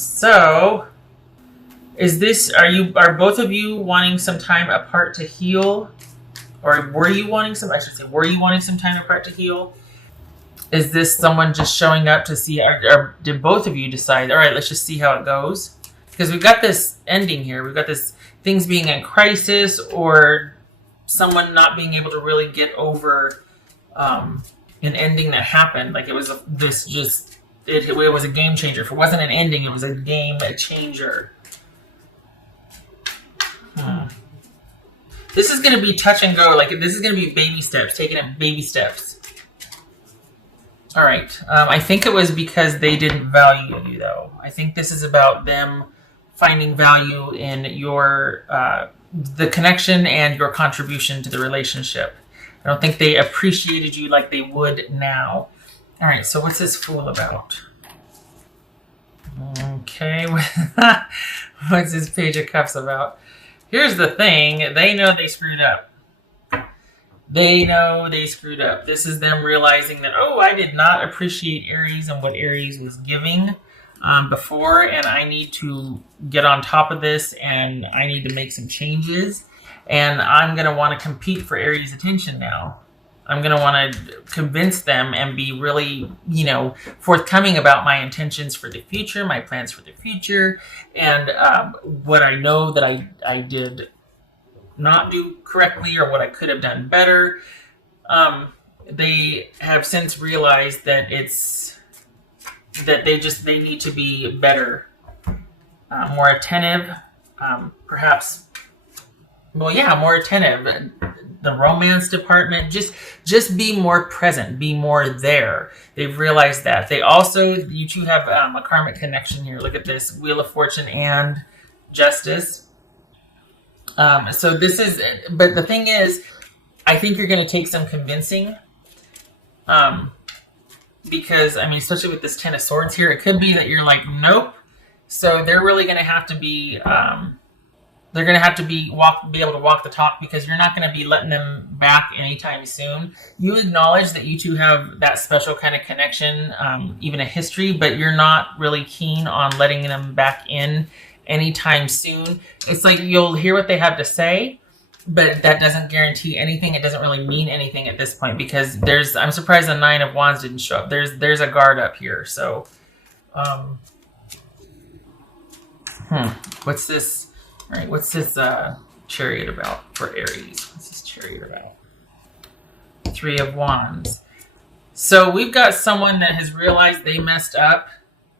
So, are both of you wanting some time apart to heal? Or were you wanting some time apart to heal? Is this someone just showing up to see, or did both of you decide, all right, let's just see how it goes? Because we've got this ending here. We've got this things being in crisis, or someone not being able to really get over an ending that happened. Like it was it was a game changer. If it wasn't an ending, it was a game changer. This is going to be touch and go. Like this is going to be baby steps, taking it baby steps. All right. I think it was because they didn't value you, though. I think this is about them finding value in your the connection and your contribution to the relationship. I don't think they appreciated you like they would now. All right. So what's this fool about? Okay. What's this page of cups about? Here's the thing. They know they screwed up. This is them realizing that, I did not appreciate Aries and what Aries was giving before, and I need to get on top of this, and I need to make some changes, and I'm going to want to compete for Aries' attention now. I'm going to want to convince them and be really, forthcoming about my intentions for the future, my plans for the future, and what I know that I did not do correctly or what I could have done better. They have since realized that they need to be better, more attentive, perhaps. Well, yeah, more attentive. The romance department, just be more present, be more there. They've realized that. They also, you two have a karmic connection here. Look at this, Wheel of Fortune and Justice. So this is, but the thing is, I think you're going to take some convincing, because, especially with this Ten of Swords here, it could be that you're like, nope. So they're really going to have to be, be able to walk the talk, because you're not going to be letting them back anytime soon. You acknowledge that you two have that special kind of connection, even a history, but you're not really keen on letting them back in anytime soon. It's like you'll hear what they have to say, but that doesn't guarantee anything. It doesn't really mean anything at this point, because I'm surprised the Nine of Wands didn't show up. There's a guard up here. So, what's this? All right, what's this Chariot about for Aries? What's this Chariot about? Three of Wands. So we've got someone that has realized they messed up,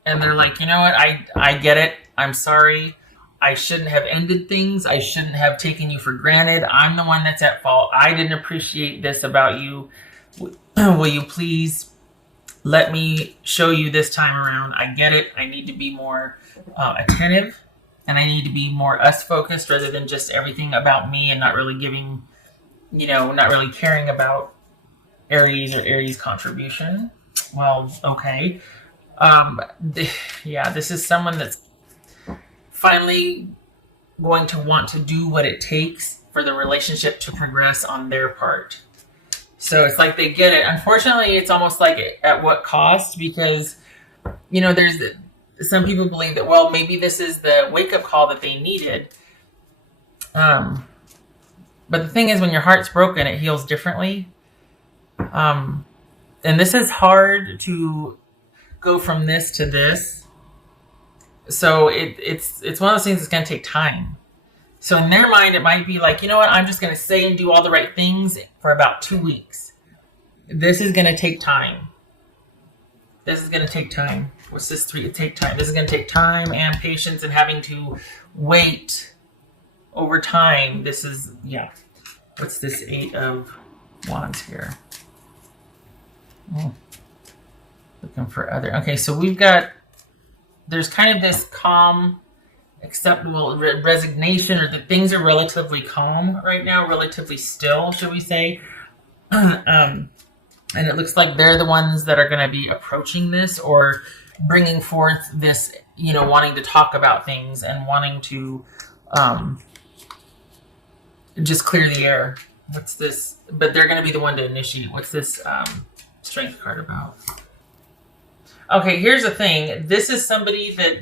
and they're like, you know what? I get it. I'm sorry. I shouldn't have ended things. I shouldn't have taken you for granted. I'm the one that's at fault. I didn't appreciate this about you. Will you please let me show you this time around? I get it. I need to be more attentive, and I need to be more us focused rather than just everything about me and not really giving, not really caring about Aries or Aries' contribution. Well, okay. This is someone that's finally going to want to do what it takes for the relationship to progress on their part. So it's like they get it. Unfortunately, it's almost like at what cost? Because, there's some people believe that, well, maybe this is the wake-up call that they needed. But the thing is, when your heart's broken, it heals differently. And this is hard to go from this to this. So it's one of those things that's going to take time. So in their mind, it might be like, you know what? I'm just going to say and do all the right things for about 2 weeks. This is going to take time. What's this 3? It take time. This is going to take time and patience and having to wait over time. This is, What's this 8 of Wands here? Looking for other. Okay, so there's kind of this calm, acceptable resignation, or that things are relatively calm right now, relatively still, should we say. And it looks like they're the ones that are going to be approaching this or bringing forth this, wanting to talk about things and wanting to just clear the air. What's this? But they're going to be the one to initiate. What's this Strength card about? Okay, here's the thing. This is somebody that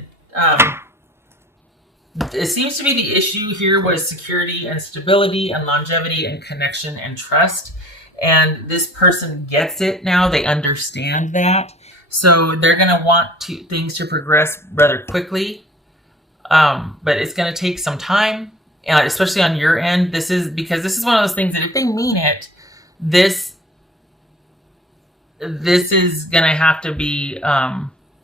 it seems to be the issue here was security and stability and longevity and connection and trust. And this person gets it now. They understand that. So they're going to want things to progress rather quickly. But it's going to take some time, especially on your end. This is one of those things that if they mean it, this is going to have to be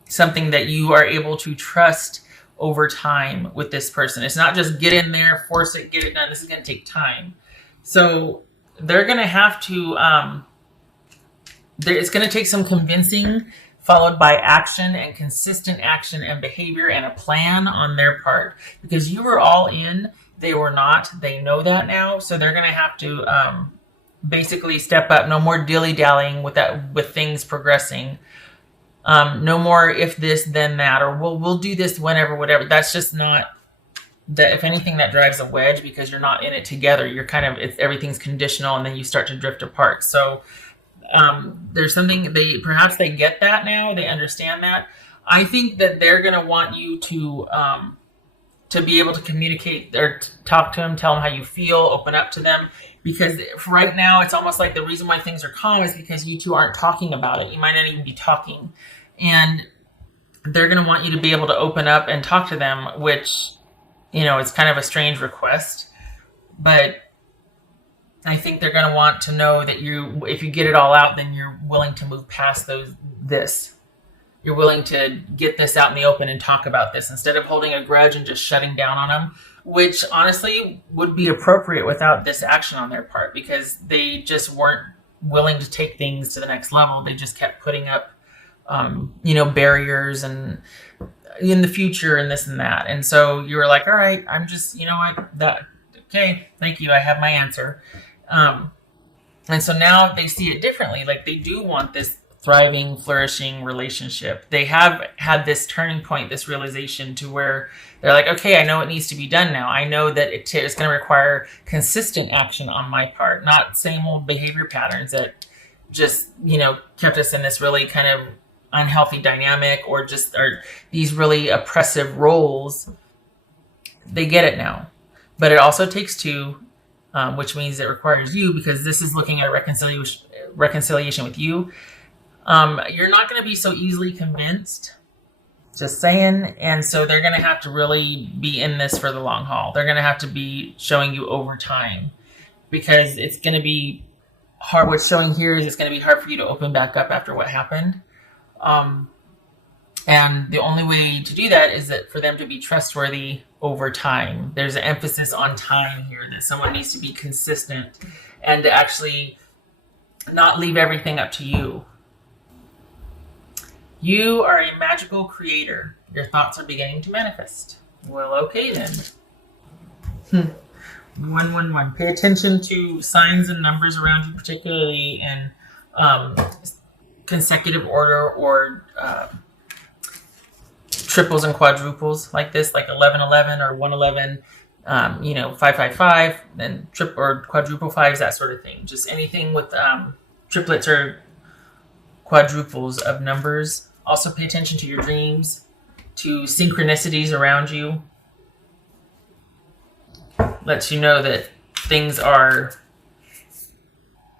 something that you are able to trust over time with this person. It's not just get in there, force it, get it done. This is going to take time. So they're going to have to, it's going to take some convincing, followed by action and consistent action and behavior and a plan on their part. Because you were all in, they were not. They know that now. So they're going to have to basically step up. No more dilly-dallying with things progressing. No more if this, then that, or we'll do this whenever, whatever. That's just not that. If anything, that drives a wedge because you're not in it together. You're kind of, everything's conditional, and then you start to drift apart. So there's something perhaps they get that now. They understand that. I think that they're going to want you to be able to communicate or talk to them, tell them how you feel, open up to them. Because right now, it's almost like the reason why things are calm is because you two aren't talking about it. You might not even be talking. And they're going to want you to be able to open up and talk to them, which, it's kind of a strange request. But I think they're going to want to know that if you get it all out, then you're willing to move past this. You're willing to get this out in the open and talk about this instead of holding a grudge and just shutting down on them, which honestly would be appropriate without this action on their part because they just weren't willing to take things to the next level. They just kept putting up, barriers and in the future and this and that. And so you were like, all right, I'm just, okay, thank you. I have my answer. And so now they see it differently. Like they do want this thriving, flourishing relationship. They have had this turning point, this realization to where they're like, okay, I know it needs to be done now. I know that it's going to require consistent action on my part, not same old behavior patterns that just, kept us in this really kind of unhealthy dynamic or just are these really oppressive roles. They get it now. But it also takes two, which means it requires you because this is looking at reconciliation with you. You're not going to be so easily convinced, just saying. And so they're going to have to really be in this for the long haul. They're going to have to be showing you over time because it's going to be hard. What's showing here is it's going to be hard for you to open back up after what happened. And the only way to do that is that for them to be trustworthy over time. There's an emphasis on time here that someone needs to be consistent and to actually not leave everything up to you. You are a magical creator. Your thoughts are beginning to manifest. Well, okay then. 111. Pay attention to signs and numbers around you, particularly in consecutive order or triples and quadruples like this, like 1111 or 111, 555, and or quadruple fives, that sort of thing. Just anything with triplets or quadruples of numbers. Also pay attention to your dreams, to synchronicities around you. Lets you know that things are,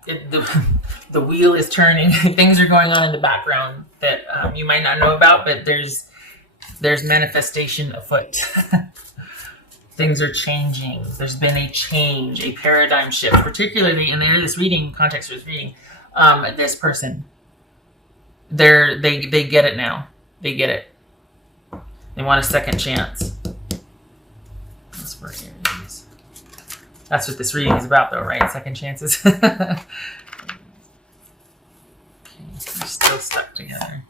the wheel is turning. Things are going on in the background that you might not know about, but there's manifestation afoot. Things are changing. There's been a change, a paradigm shift, particularly in this reading, context of this reading, this person. They get it now. They get it. They want a second chance. That's for Aries. That's what this reading is about, though, right? Second chances. Okay, we're still stuck together.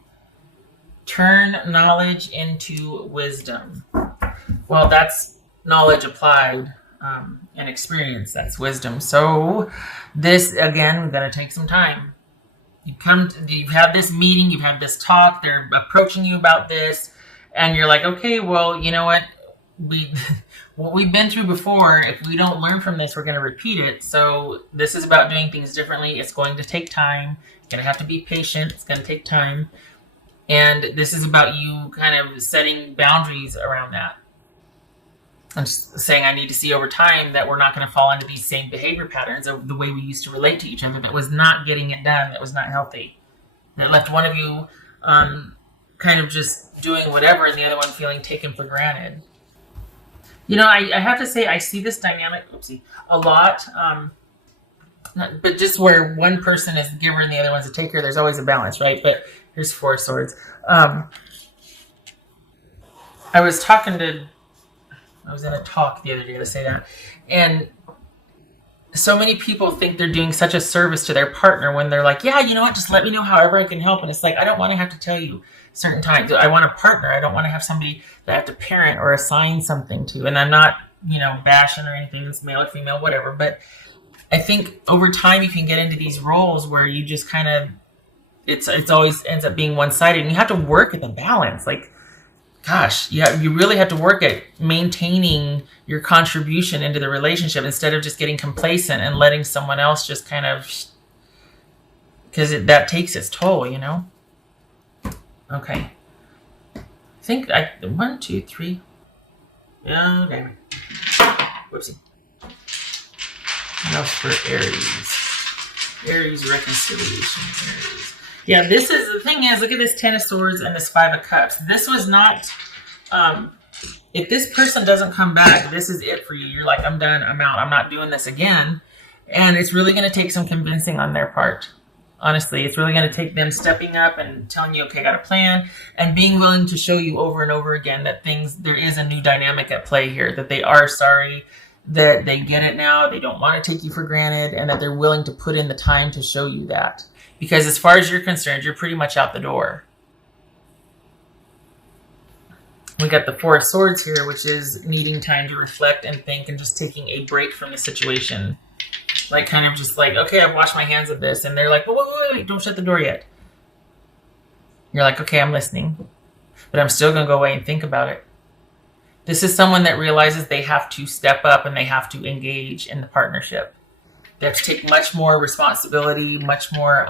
Turn knowledge into wisdom. Well, that's knowledge applied and experience. That's wisdom. So this, again, going to take some time. You've had this meeting, you've had this talk, they're approaching you about this, and you're like, okay, well, you know what? What we've been through before, if we don't learn from this, we're going to repeat it. So this is about doing things differently. It's going to take time. You're going to have to be patient. It's going to take time. And this is about you kind of setting boundaries around that. I'm just saying I need to see over time that we're not going to fall into these same behavior patterns of the way we used to relate to each other that was not getting it done, that was not healthy. That left one of you kind of just doing whatever and the other one feeling taken for granted. I have to say I see this dynamic a lot, but just where one person is the giver and the other one's the taker, there's always a balance, right? But here's 4 of Swords. I was in a talk the other day to say that, and so many people think they're doing such a service to their partner when they're like, yeah, you know what, just let me know however I can help. And it's like, I don't want to have to tell you certain times. I want a partner. I don't want to have somebody that I have to parent or assign something to. And I'm not, bashing or anything. It's male or female, whatever. But I think over time you can get into these roles where you just kind of, it's always ends up being one-sided, and you have to work at the balance. Like, gosh, you really have to work at maintaining your contribution into the relationship instead of just getting complacent and letting someone else just kind of, because that takes its toll, Okay. I think 1, 2, 3. Oh, damn it. Whoopsie. Enough for Aries. Aries reconciliation. Aries. Yeah, this is the thing is, look at this 10 of Swords and this 5 of Cups. This was not, if this person doesn't come back, this is it for you. You're like, I'm done, I'm out, I'm not doing this again. And it's really going to take some convincing on their part. Honestly, it's really going to take them stepping up and telling you, okay, I got a plan, and being willing to show you over and over again that there is a new dynamic at play here, that they are sorry, that they get it now, they don't want to take you for granted, and that they're willing to put in the time to show you that. Because as far as you're concerned, you're pretty much out the door. We got the 4 of Swords here, which is needing time to reflect and think and just taking a break from the situation. Like, kind of just like, okay, I've washed my hands of this. And they're like, wait, don't shut the door yet. You're like, okay, I'm listening. But I'm still going to go away and think about it. This is someone that realizes they have to step up and they have to engage in the partnership. They have to take much more responsibility, much more,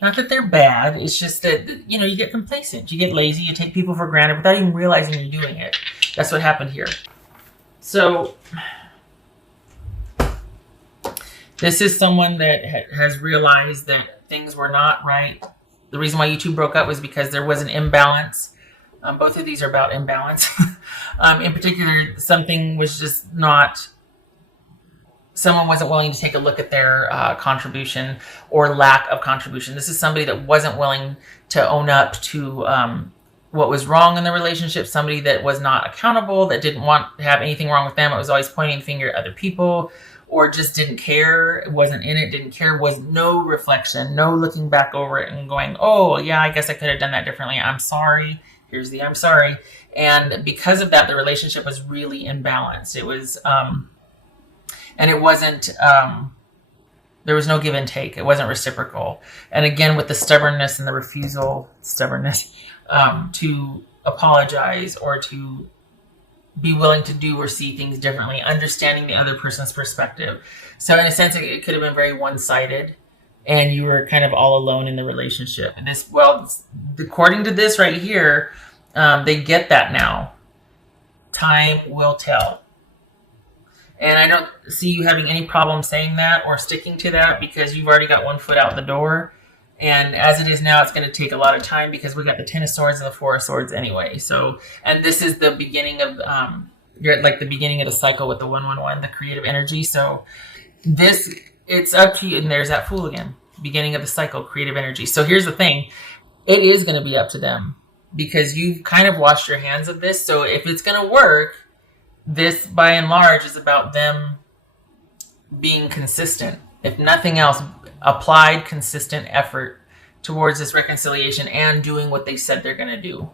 not that they're bad, it's just that, you get complacent, you get lazy, you take people for granted without even realizing you're doing it. That's what happened here. So, this is someone that has realized that things were not right. The reason why you two broke up was because there was an imbalance. Both of these are about imbalance. In particular, something was just not... Someone wasn't willing to take a look at their contribution or lack of contribution. This is somebody that wasn't willing to own up to what was wrong in the relationship. Somebody that was not accountable, that didn't want to have anything wrong with them. It was always pointing the finger at other people, or just didn't care. It wasn't in it, didn't care. Was no reflection, no looking back over it and going, oh, yeah, I guess I could have done that differently. I'm sorry. Here's the I'm sorry. And because of that, the relationship was really imbalanced. It was... And it wasn't, there was no give and take. It wasn't reciprocal. And again, with the stubbornness and the stubbornness, to apologize or to be willing to do or see things differently, understanding the other person's perspective. So in a sense, it could have been very one-sided, and you were kind of all alone in the relationship. And according to this right here, they get that now. Time will tell. And I don't see you having any problem saying that or sticking to that, because you've already got one foot out the door. And as it is now, it's going to take a lot of time because we got the 10 of Swords and the 4 of Swords anyway. So, and this is the beginning of, you're at like the beginning of the cycle with the 111, the creative energy. So it's up to you. And there's that Fool again, beginning of the cycle, creative energy. So here's the thing. It is going to be up to them because you've kind of washed your hands of this. So if it's going to work, this, by and large, is about them being consistent. If nothing else, applied consistent effort towards this reconciliation and doing what they said they're going to do.